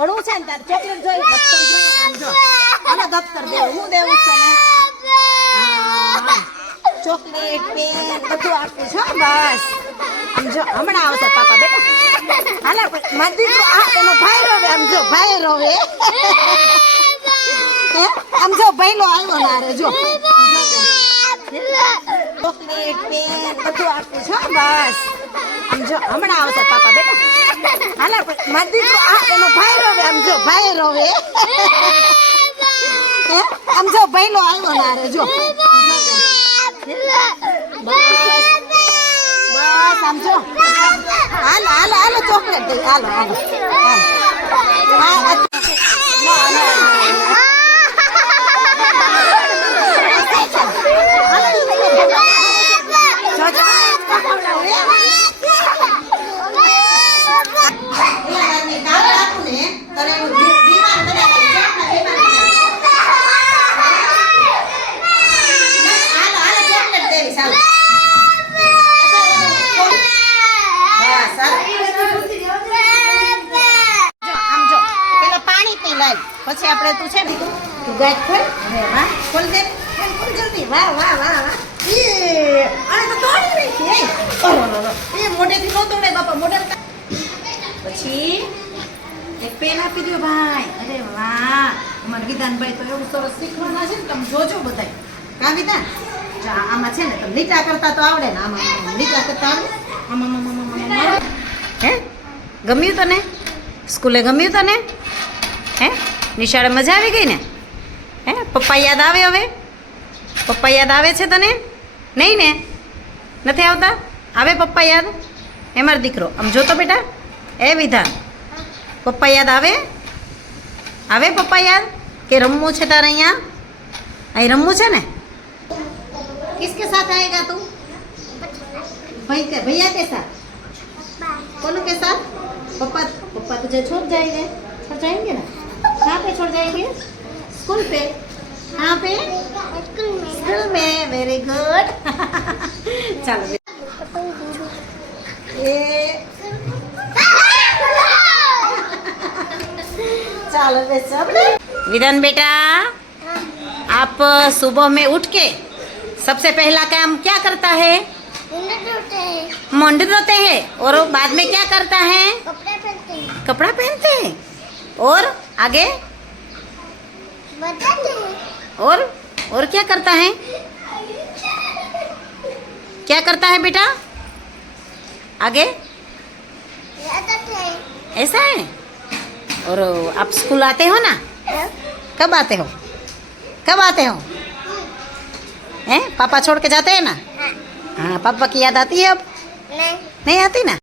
ઘણું છે ને તાર ચોકલેટ જોઈ દફતર જોઈએ આમ જો આનો દફતર દેવું હું દેવું છે ને ચોકલેટ પેન બધું આપું છો બસ આમ જો હમણાં આવશે પાપા બેટા હાલા મારી દીકરો એનો ભાઈ રોવે આમ જો ભાઈ રોવે આમ જો ભાઈલો આવ્યો ના રે જો ચોકલેટ પેન બધું આપું છો બસ આમ જો હમણાં આવશે પાપા બેટા હાલા મારી દીકરો એનો ભાઈ રોવે આમ જો ભાઈ રોવે આમ જો ભાઈલો આવ્યો ના રે જો બસ બસ આમ જો હાલો હાલો હાલો ચોકલેટ દઈ હાલો હાલો પછી આપણે તું છે ને તું ગાય ખોલ હા ખોલ દે ખોલ જલ્દી વાહ વાહ વાહ વાહ અરે તો તોડી નાખી એ મોઢેથી નો તોડે બાપા મોઢે પછી એક પેન આપી દો ભાઈ અરે વાહ અમાર વિધાનભાઈ તો એવું સરસ શીખવાના છે ને તમે જોજો બધાય કા વિધાન આમાં છે ને તમે લીટા કરતા તો આવડે ને આમાં લીટા કરતા આવડે આમાં હે ગમ્યું તને સ્કૂલે ગમ્યું તને હે નિશાળે મજા આવી ગઈ ને હે પપ્પા યાદ આવે હવે પપ્પા યાદ આવે છે તને નહીં ને નથી આવતા આવે પપ્પા યાદ હે મારો દીકરો આમ જોતો બેટા એ વિધાન પપ્પા યાદ આવે આવે પપ્પા યાદ કે રમવું છે તારે અહીંયા અહીં રમવું છે ને किसके साथ आएगा तू भैया के साथ कौन के साथ पप्पा पप्पा तुझे छोड़ जाएंगे ना कहाँ पे छोड़ जाएंगे स्कूल पे कहाँ पे स्कूल में वेरी गुड चलो ये चलो विधान बेटा आप सुबह में उठ के सबसे पहला काम क्या करता है मुंड धोते हैं और बाद में क्या करता है कपड़ा पहनते हैं और आगे और क्या करता है बेटा आगे ऐसा है और आप स्कूल आते हो ना कब आते हो हैं पापा छोड़ के जाते हैं ना हाँ पापा की याद आती है अब नहीं आती ना